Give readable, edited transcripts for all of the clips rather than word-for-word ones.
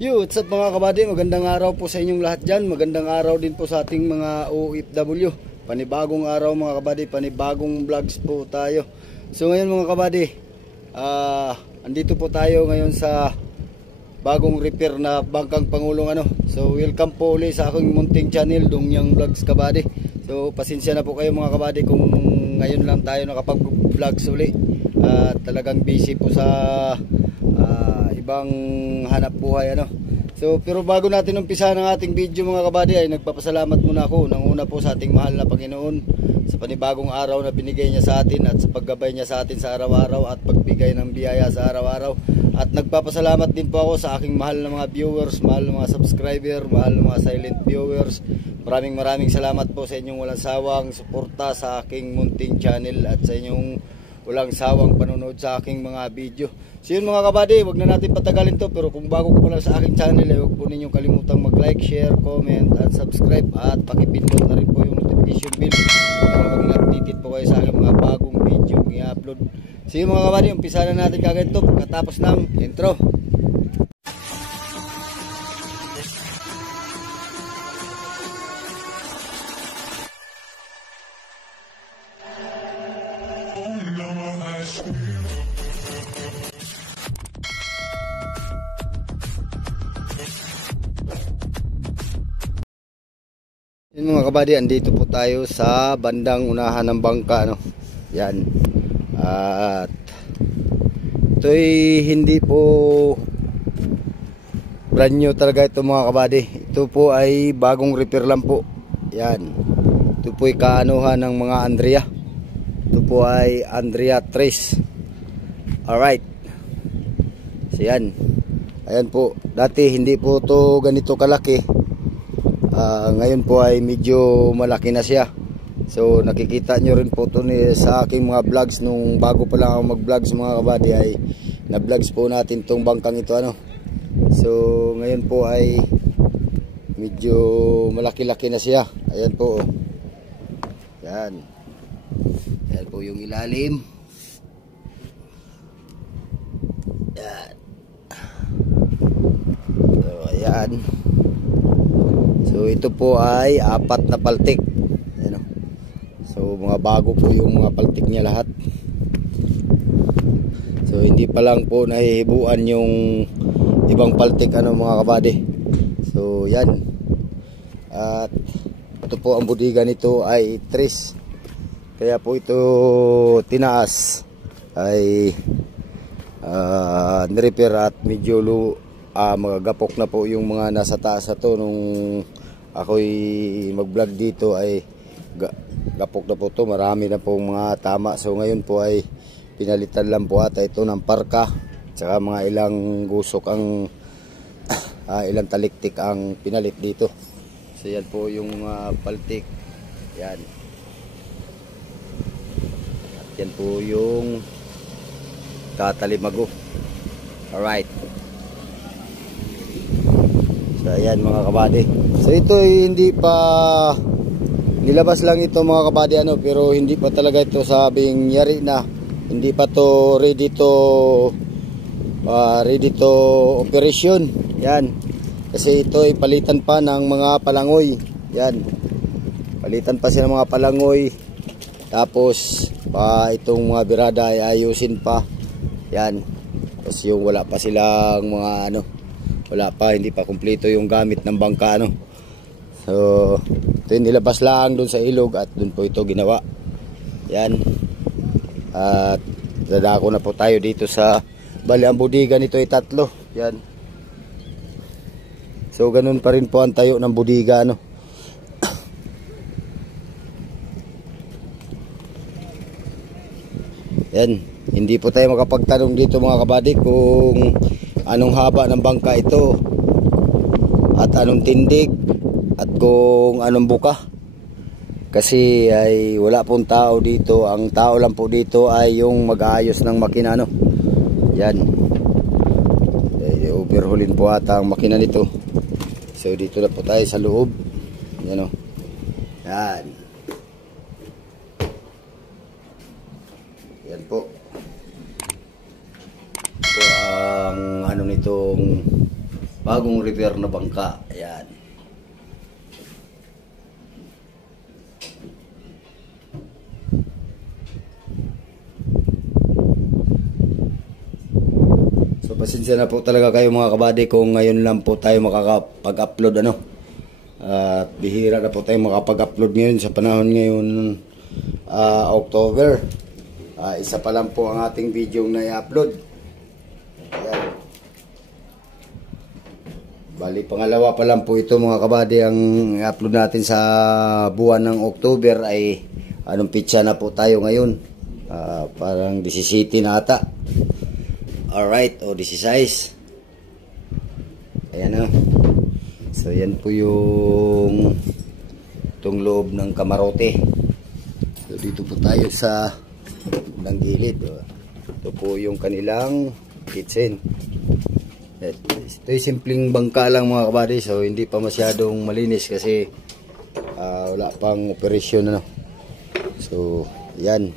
Yo, what's up mga kabady? Magandang araw po sa inyong lahat dyan. Magandang araw din po sa ating mga OFW. Panibagong araw mga kabady, panibagong vlogs po tayo. So ngayon mga kabady, andito po tayo ngayon sa bagong repair na bangkang Pangulong ano. So welcome po ulit sa aking munting channel, Dongyang Vlogs kabady. So pasensya na po kayo mga kabady kung ngayon lang tayo nakapag-vlogs ulit. Talagang busy po sa ibang hanap buhay ano. So pero bago natin umpisa ng ating video mga kabady ay nagpapasalamat muna ako ng una po sa ating mahal na Panginoon sa panibagong araw na binigay niya sa atin at sa paggabay niya sa atin sa araw-araw at pagbigay ng biyaya sa araw-araw. At nagpapasalamat din po ako sa aking mahal na mga viewers, mahal na mga subscriber, mahal na mga silent viewers. Maraming salamat po sa inyong walang sawang suporta sa aking munting channel at sa inyong walang sawang panonood sa aking mga video. So yun mga kabady, wag na natin patagalin to, pero kung bago ka pa lang sa aking channel ay huwag po ninyong kalimutang mag-like, share, comment at subscribe at pakipindot na rin po yung notification bell para maging updated po kayo sa aking mga bagong video i-upload. So yun mga kabady, umpisa na natin kagad to pagkatapos ng intro. Yun mga kabady, andito po tayo sa bandang unahan ng bangka no. Yan. At ito'y hindi po brand new talaga ito mga kabady. Ito po ay bagong repair lang po. Yan. Ito po ay kaanuhan ng mga Andrea. Ito po ay Andrea 3. Alright. So yan. Ayan po. Dati hindi po ito ganito kalaki. Ngayon po ay medyo malaki na siya. So nakikita nyo rin po ito sa aking mga vlogs. Nung bago pa lang ako mag vlogs mga kabady ay na vlogs po natin itong bangkang ito ano. So ngayon po ay medyo malaki-laki na siya. Ayan po. Yan. Ayan po yung ilalim. Yan. So ayan. So ito po ay 4 na paltik. Ayan o. So mga bago po yung mga paltik niya lahat. So hindi pa lang po nahihibuan yung ibang paltik ano mga kabady. So yan. At ito po ang budiga nito ay 3. Kaya po ito tinaas ay nirepair at medyo magagapok na po yung mga nasa taas ito. Nung ako'y mag vlog dito ay gapok na po ito, marami na po mga tama. So ngayon po ay pinalitan lang po ata ito ng parka, tsaka mga ilang gusok ang ilang taliktik ang pinalit dito. So yan po yung paltik. Yan. At yan po yung tatalimago. Alright. So ayan mga kabady. So ito ay hindi pa nilabas lang ito mga kabady ano, pero hindi pa talaga ito sabing yari na. Hindi pa to ready to operation. Yan. Kasi ito ay palitan pa ng mga palangoy. Yan. Palitan pa sila ng mga palangoy. Tapos itong mga birada ay ayusin pa. Yan. Tapos yung wala pa silang mga ano, wala pa, hindi pa kumpleto yung gamit ng bangka ano. So ito yung nilabas lang doon sa ilog at doon po ito ginawa. Yan. At dadako na po tayo dito sa bali ang budiga nito ay 3. Yan. So ganun pa rin po ang tayo ng budiga ano. Yan. Hindi po tayo makapagtanong dito mga kabady kung anong haba ng bangka ito at anong tindig at kung anong buka, kasi ay wala pong tao dito. Ang tao lang po dito ay yung mag-aayos ng makina no. Yan. Overhaulin po ata ang makina nito. So dito na po tayo sa loob. Yan o. Yan. Yan po ang ano nitong bagong repair na bangka. Ayan. So pasensya na po talaga kayo mga kabady kung ngayon lang po tayo makakapag-upload ano. At bihira na po tayo makapag-upload ngayon sa panahon ngayon October. Isa pa lang po ang ating video na i-upload. Ayan. Bali pangalawa pa lang po ito mga kabady ang i-upload natin sa buwan ng October. Ay anong pitsa na po tayo ngayon? Parang 17 na ata. Alright, o 16. Ayan o. So yan po yung itong loob ng kamarote. So dito po tayo sa ng gilid. Ito po yung kanilang kitchen. Ito yung simpleng bangka lang mga kabady. So hindi pa masyadong malinis kasi wala pang operasyon ano. So yan.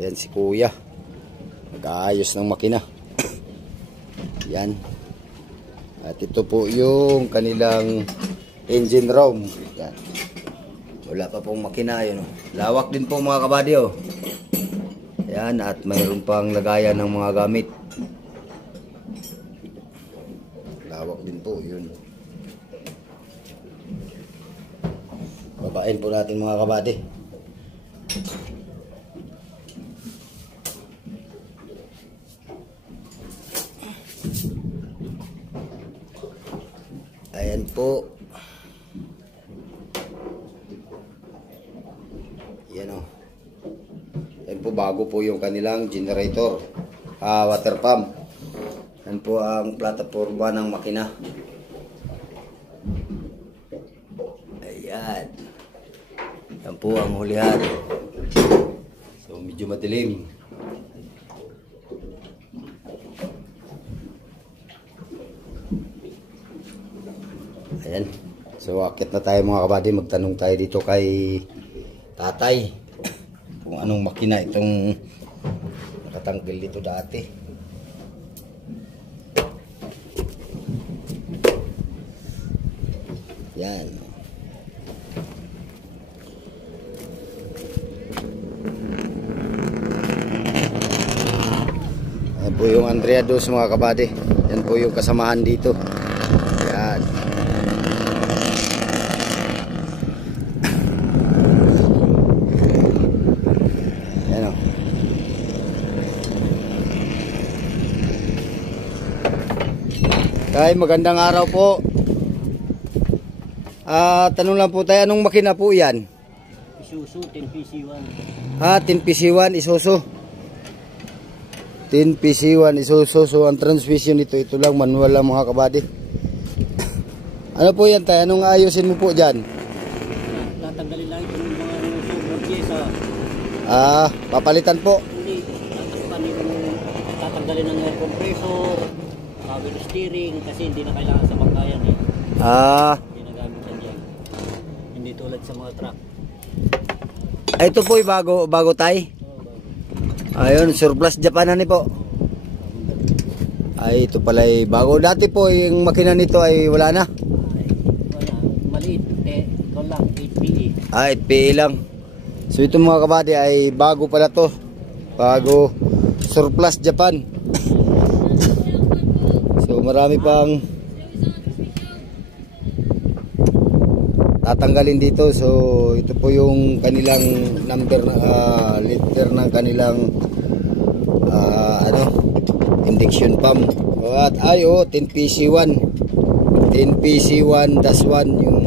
Ayan si kuya. Nag-aayos ng makina. Yan. At ito po yung kanilang engine room. Yan. Wala pa pong makina yun. Lawak din po mga kabady oh. Yan. At mayroon pang lagayan ng mga gamit. Lawak din po yun. Babain po natin mga kabady. Ayan po. Yan o. Yan po bago po yung kanilang generator. Water pump. Yan po ang plataforma ng makina. Ayan. Yan po ang hulihan. So medyo madilim. Ayan. So akit na tayo mga kabady. Magtanong tayo dito kay tatay kung anong makina itong nakatanggal dito dati. Yan. Ayan po yung Andrea Dos mga kabady. Yan po yung kasamahan dito. Yan. Ay, magandang araw po. Tanong lang po tayo, anong makina po yan? Isuzu 10PC1. 10PC1 Isuzu. 10PC1 Isuzu. So ang transmission ito lang, manual lang mga kabady. Ano po yan tayo? Anong ayusin mo po dyan? Tatanggalin lang yung mga sobrang pyesa. Papalitan po. Hindi, tatanggalin ng air compressor, power steering, kasi hindi na kailangan sa bangkayan eh. Hindi na gamit yan dyan. Hindi tulad sa mga truck. Ito po yung bago tay. Ayun, surplus Japan na po. Ay, ito pala ay bago. Dati po yung makina nito ay wala na. Wala, maliit. Ito lang, 8PE. 8PE lang. So ito mga kabady ay bago pala to. Bago, surplus Japan. So marami pang tatanggalin dito. So ito po yung kanilang number liter ng kanilang induction pump. At 10PC1 10PC1-1 yung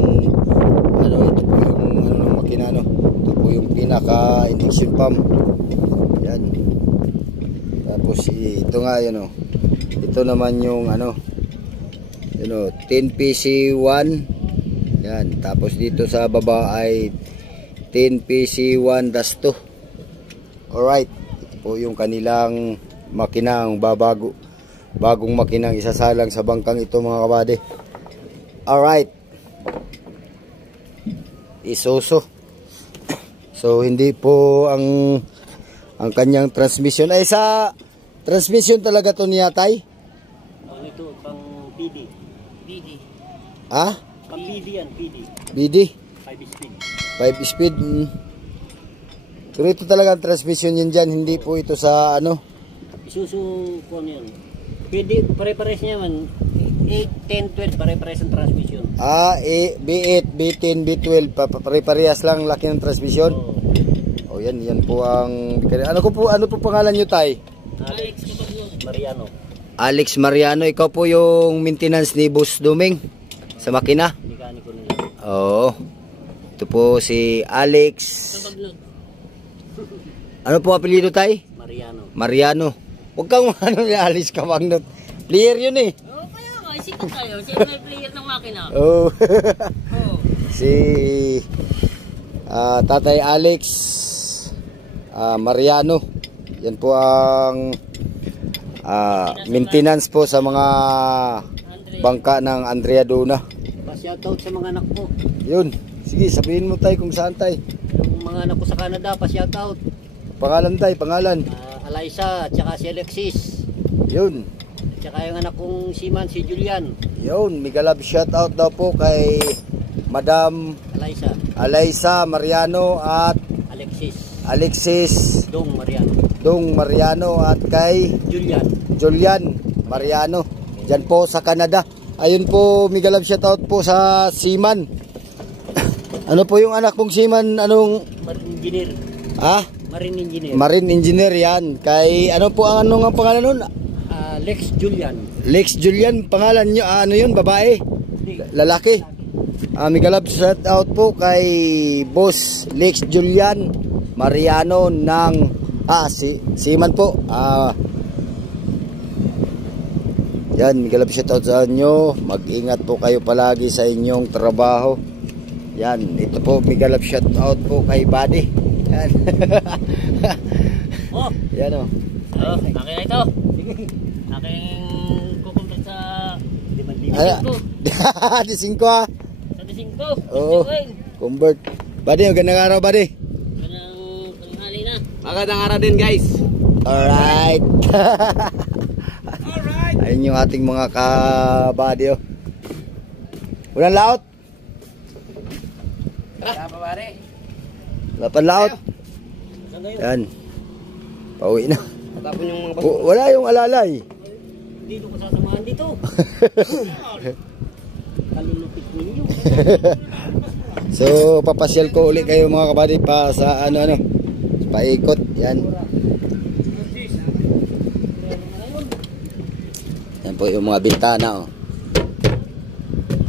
ito po yung makina ito po yung pinaka induction pump. Yan. Tapos ito nga ito naman yung 10PC1. Yan. Tapos dito sa baba ay 10PC1-2. Alright. Ito po yung kanilang makinang bagong makinang isasalang sa bangkang ito mga kabady. Alright. Isuzu. So hindi po ang kanyang transmission ay sa transmission talaga to niya tay. Ito pang PD. Ah? Pang PD yan, PD. BD? 5 speed. 5 speed. Pero ito talaga ang transmission yun dyan. Hindi po ito sa ano. Isuzu ko ano yan. Pwede, pare-pares niya man. 8, 10, 12, pare-pares ang transmission. B8, B10, B12. Pare-parehas lang laki ng transmission. Oh. Yan po ang... Ano po pangalan nyo, Tay? Alex Mariano. Alex Mariano. Ikaw po yung maintenance ni Boss Duming sa makina? Mekaniko nila. Oo. Ito po si Alex. Ano po apelyido, Tay? Mariano. Mariano. Huwag kang ni Alex Kamangnot. Player yun eh. Oo, kaya nga. Sikat tayo. Siya may player ng makina. Oo. Oo. Si Tatay Alex Mariano. Yan po ang maintenance po sa mga bangka ng Andrea Dona. Pa-shoutout sa mga anak ko. Yun. Sige, sabihin mo, Tay, kung saan, Tay. Yung mga anak ko sa Canada, pa-shoutout. Pangalan, Tay, pangalan. Eliza, tsaka si Alexis. Yun. Tsaka yung anak kong Siman, si Julian. Yun, Migalab shoutout daw po kay Madam Eliza Mariano at Alexis Dong Mariano at kay Julian Mariano. Diyan po sa Canada. Ayun po, Migalab shoutout po sa Siman. Ano po yung anak pong Siman? Anong? Marine Engineer. Marine Engineer. Marine Engineer yan. Kay ano po ang anong ang pangalan nun? Lex Julian. Lex Julian, pangalan nyo. Ano yun, babae? Lalaki. Migalab shoutout po kay Boss Lex Julian Mariano ng Siman po. Yan, Migalab shoutout sa inyo. Mag-ingat po kayo palagi sa inyong trabaho. Yan, ito po, Migalab shoutout po kay Buddy. Yan. Yan o. Akin na ito. Aking kukumpit sa 5. Disingko ha. Sa 5. Oo. Convert. Buddy, magandang araw, Buddy. Magandang tanghali na. Magandang araw din, guys. Alright. Alright. Ayun yung ating mga ka-buddy. Walang laot? Wala pa, pare. Wala pa laot? Saan kayo? Yan. Pauwi na. Matapon yung mga basura. Wala yung alalay. Dito ko sasamahan dito. Kalulupit ninyo. So, papasyal ko ulit kayo mga kabady pa sa ano. Paikot. Yan. Yan po yung mga bintana. Oh.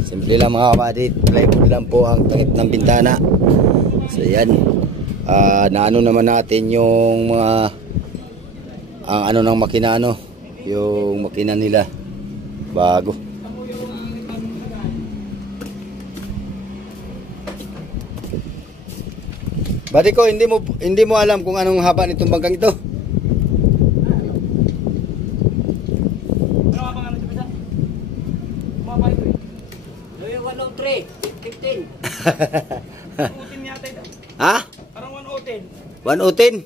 Simple lang mga kabady. Plywood lang po ang takip ng bintana. So, yan. Naano naman natin yung mga ang ano ng makina, yung makina nila bago. Buddy ko, hindi mo alam kung anong haba nitong bangkang ito. Ano nga bang ano ito, bisa? Bumaba ito eh. Yung 103, 15. 110 yata ito. Ha? Parang 110. 110?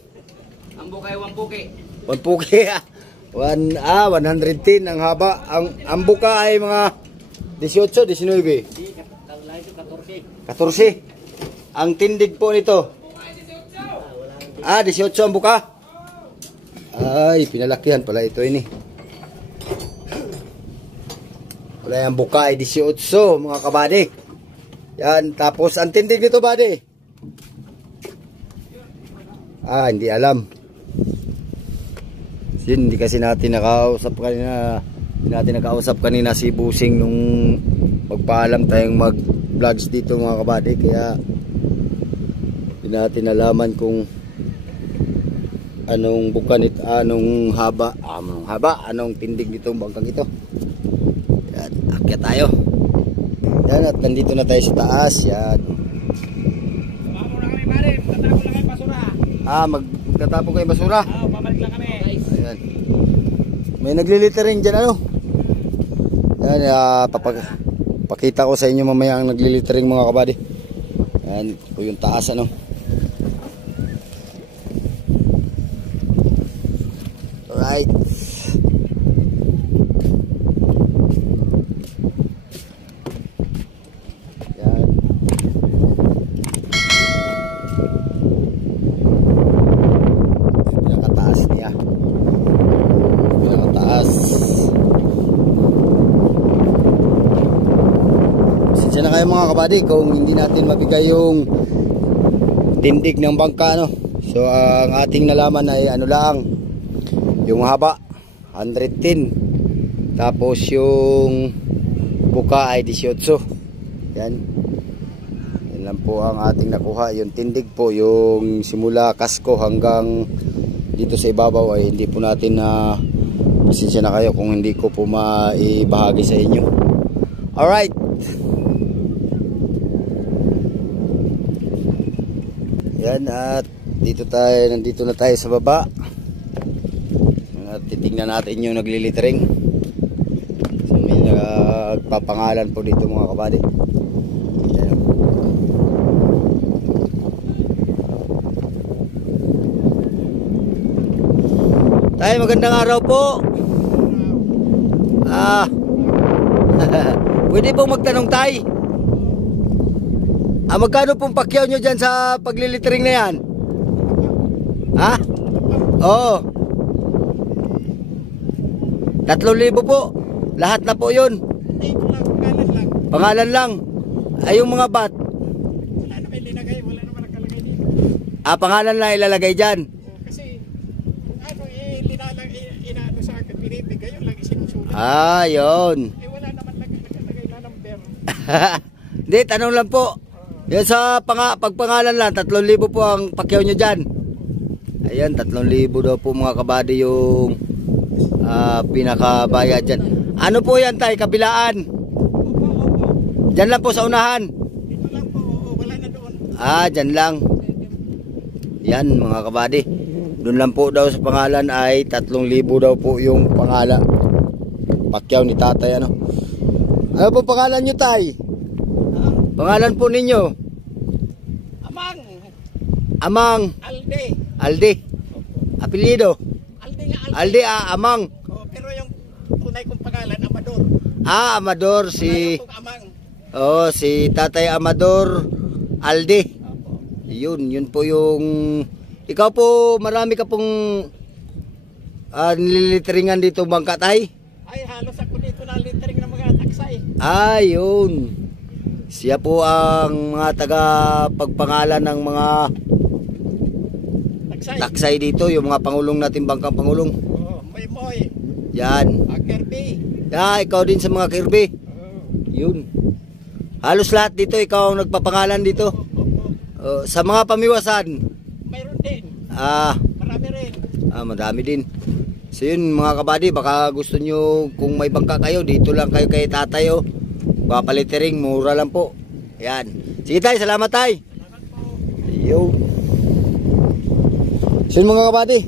Ang bukay, 1 buki. 1 puki. 110 ang haba. Ang buka ay mga 18, 19. Hindi, kaula ito, 14. 14. Ang tindig po nito. 18 ang buka. Ay, pinalakihan pala ito ini. Wala yung buka ay 18 mga kabady. Yan, tapos ang tindig nito, bady. Hindi alam. Hindi kasi natin nakausap kanina si Busing nung magpaalam tayong mag-vlogs dito mga kabady, kaya hindi natin nalaman kung anong bukan ito, anong haba, anong tindig nitong bangkang ito. Yan, akyat tayo. Yan, at nandito na tayo sa taas. Yan. Sumama muna kami, pare. Magtatapon lang kayo basura. Magtatapon kayo basura. Babalik lang kami. Ayan. May naglilitering dyan, Yan, pakita ko sa inyo mamaya ang naglilitering mga kabady. Yan, ito yung taas, Alright. tayo mga kabady kung hindi natin mabigay yung tindig ng bangka, no? So ang ating nalaman ay ano lang, yung haba 110, tapos yung buka ay 18. Yan lang po ang ating nakuha. Yung tindig po, yung simula kasko hanggang dito sa ibabaw ay hindi po natin na pasensya na kayo kung hindi ko po maibahagi sa inyo. Alright, yan, at nandito na tayo sa baba at titingnan natin yung naglilitering. So, may nagpapangalan po dito mga kabady. Yan. Tay, magandang araw po. Pwede pong magtanong, tay? Magkano pong pakyaw nyo dyan sa paglilitering na yan? Ha? Oo. 3,000 po. Lahat na po yun. Pangalan lang. Ay, yung mga bat. Wala naman ilinagay, wala naman nakalagay dito. Pangalan lang ilalagay dyan. Kasi ano inaano sa akin, binibigay yun lang isinusulat. Yun. Wala naman nakalagay na number. Hindi, tanong lang po. Yan sa pagpangalan lang, 3,000 po ang pakyaw nyo dyan. Ayan, 3,000 daw po mga kabady yung pinakabayad dyan. Ano po yan, tay? Kabilaan? Opo. Dyan lang po sa unahan. Dito lang po, wala na doon. Dyan lang. Yan mga kabady. Doon lang po daw sa pangalan ay 3,000 daw po yung pangalan. Pakyaw ni tatay, ano? Ano po pangalan nyo, tay? Pangalan po ninyo? Amang. Alde. Apelyido? Alde, Amang. Pero yung tunay kong pangalan, Amador. Amador, si... Amang. Si Tatay Amador Alde. Yun po yung... Ikaw po, marami ka pong nililiteringan dito bangka, tay? Ay, halos ako dito na litering ng mga taksay. Yun. Siya po ang mga taga pagpangalan ng mga taksay dito, yung mga pangulong natin, bangkang pangulong. Moy. Yan. Kirby. Ikaw din sa mga Kirby. Yun. Halos lahat dito, ikaw ang nagpapangalan dito. Sa mga pamiwasan. Mayroon din. Marami rin. Madami din. So yun mga kabady, baka gusto nyo kung may bangka kayo, dito lang kayo kay tatay, papalitering, mura lang po. Yan. Sige tay, salamat tay. Salamat po. Yo. So yun mga kabady,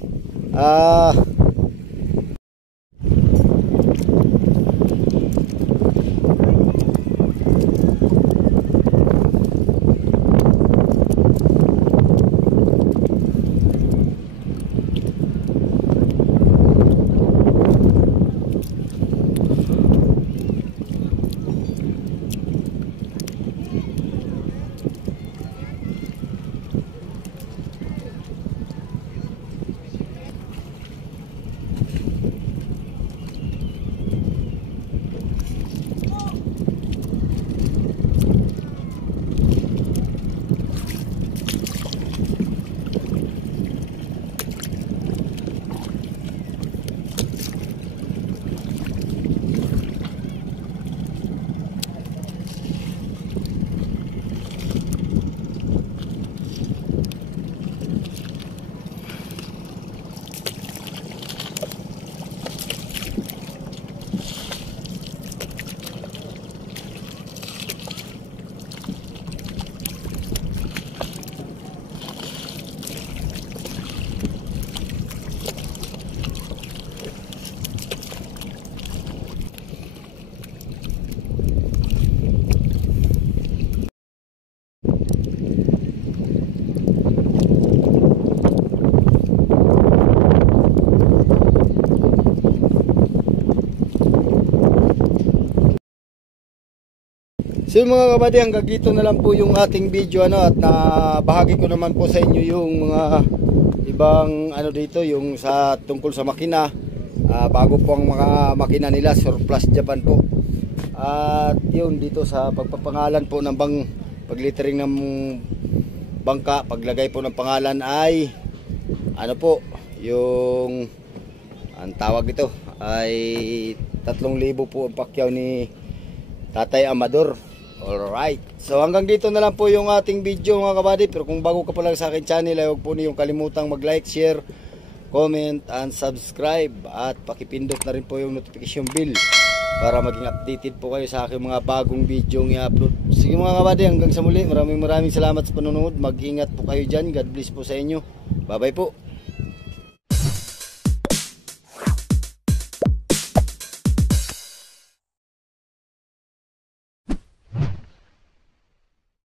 So mga kabady, hanggang dito na lang po yung ating video, at nabahagi ko naman po sa inyo yung mga ibang dito, yung sa tungkol sa makina. Bago po ang mga makina nila, surplus Japan po. At yun, dito sa pagpapangalan po ng paglittering ng bangka, paglagay po ng pangalan ay ano po, yung ang tawag ito ay 3,000 po ang pakyaw ni Tatay Amador. Alright, so hanggang dito na lang po yung ating video mga kabady. Pero kung bago ka pa lang sa akin channel, ay huwag po niyong kalimutang mag-like, share, comment, and subscribe. At pakipindot na rin po yung notification bell para maging updated po kayo sa aking mga bagong video ng i-upload. Sige mga kabady, hanggang sa muli, maraming salamat sa panonood. Mag-ingat po kayo dyan. God bless po sa inyo. Bye bye po.